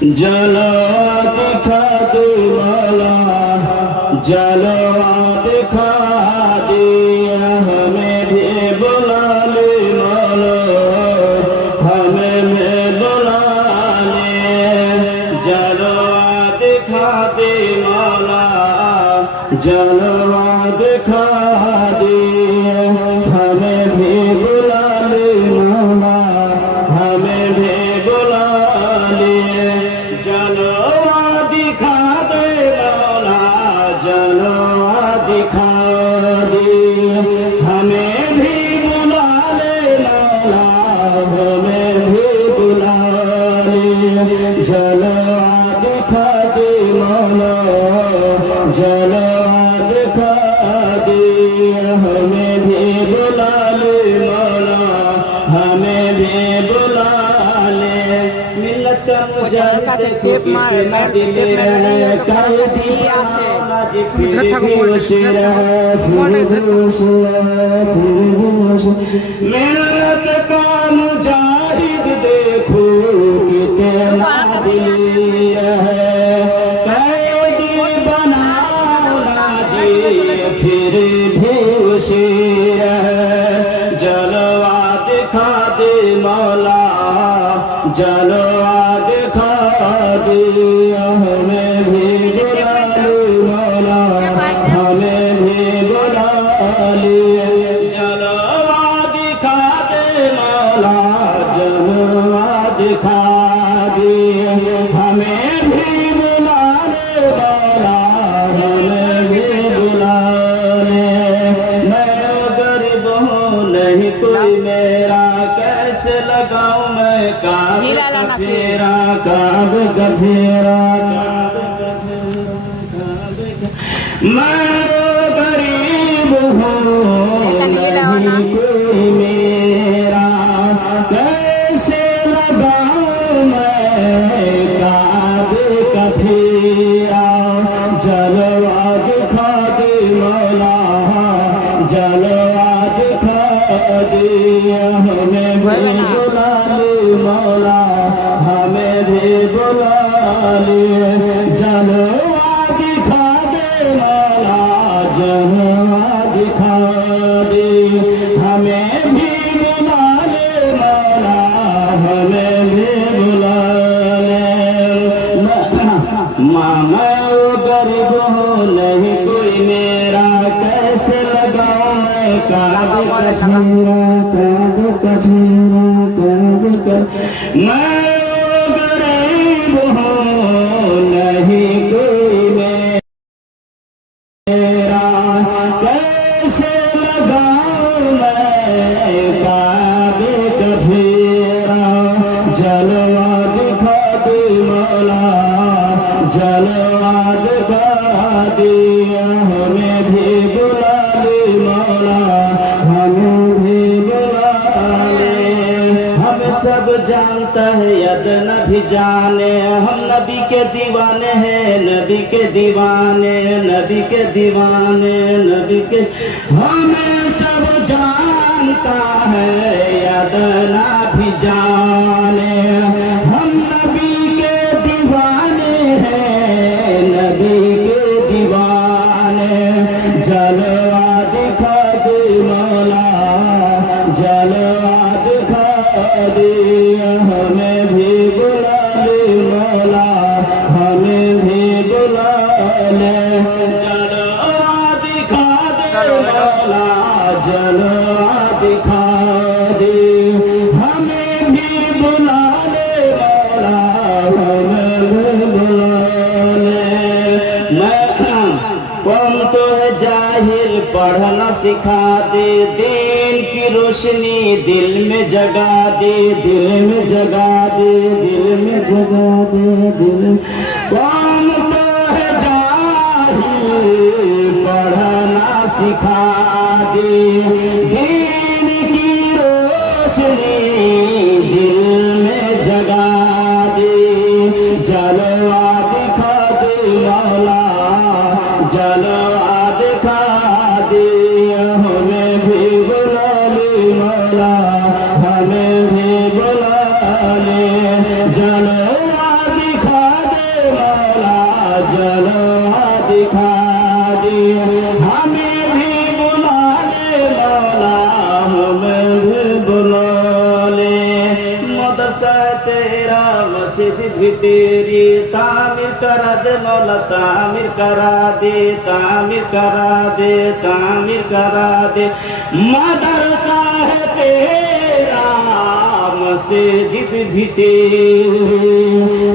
जलवा दिखा दे मौला, जलवा दिखा दे, हमें भी बुला ले मौला, हमें भी बुला ले। जलवा दिखा दे मौला, जलवा दिखा दे, हमें भी बुला ले मौला, हमें भी बुला ले। जलवा दिखा दे मौला, जलवा दिखा दे, हमें भी बुला ले मौला, हमें भी बुला ले। जलवा दिखा दे मौला, जलवा दिखा दे, हमें भी बुला ले मौला, हमें भी बुला ले। मिलत কাছে টেপ মারে টেপ মেরে কাছে দিয়ে আছে তুমি ধরে থাকো मेहनत का मुजाहिद देखो कितना दिल है, कैदी बनाओ ना जी फिर भी शेर है। जलवा दिखा दे मौला, जलवा दिखा दे, हमें भी बुला ले मौला, हमें भी बुला ले। जलवा दिखा दे मौला, जलवा दिखा दे, हमें भी बुला ले मौला, हमें भी बुला ले। मैं गरीब हूँ नहीं कोई मेरा, कैसे लगाऊं मैं काग का फेरा, काग का फेरा, मैं गरीब हूँ नहीं कोई मेरा, कैसे लगाऊं मैं काग का फेरा। जलवा दिखा दे मौला, जलवा दिखा दे, हमें भी बुला ले मौला, हमें भी बुला ले। जलवा दिखा दे मौला, जलवा दिखा दे, हमें भी बुला ले मौला, हमें भी बुला ले। मामा वो गरीब हो नहीं कोई मेरा, कैसे लगाऊं मैं काग का फेरा, काग का फेरा, काग का। मैं वो गरीब हूँ नहीं कोई मेरा, कैसे लगाऊं मैं काग का फेरा। जलवा दिखा दे मौला, जलवा दिखा दे, हमें भी बुला ले मौला, हमें भी बुला ले। हम सब जानता है यद नबी जाने, हम नबी के दीवाने हैं, नबी के दीवाने, नबी के दीवाने, नबी के। हमें सब जानता है यद नबी जाने, हम नबी के दीवाने हैं, नबी के दीवाने। जलवा दिखा दे मौला, जलवा दिखा दे, हमें भी बुला ले मौला, हमें भी बुला ले। जलवा दिखा दे मौला, जलवा दिखा दे, हमें भी बुला ले मौला, हमें भी बुला ले। मैं कौन तो है जाहिल पढ़ना सिखा दे, दीन की रोशनी दिल में जगा दे, दिल में जगा दे, दिल में जगा दे, दिल। कौन तो है जाहिल पढ़ना सिखा दे, दीन की रोशनी दिल में जगा दे। जलवा दिखा दे मौला, जलवा दिखा दे, हमें भी बुला ले मौला, हमें भी बुला ले। जलवा दिखा मस्जिद भी तेरी तामीर करा दे मौला तामीर करा दे तामीर करा दे तामीर करा दे मदरसा है तेरा मस्जिद भी तेरी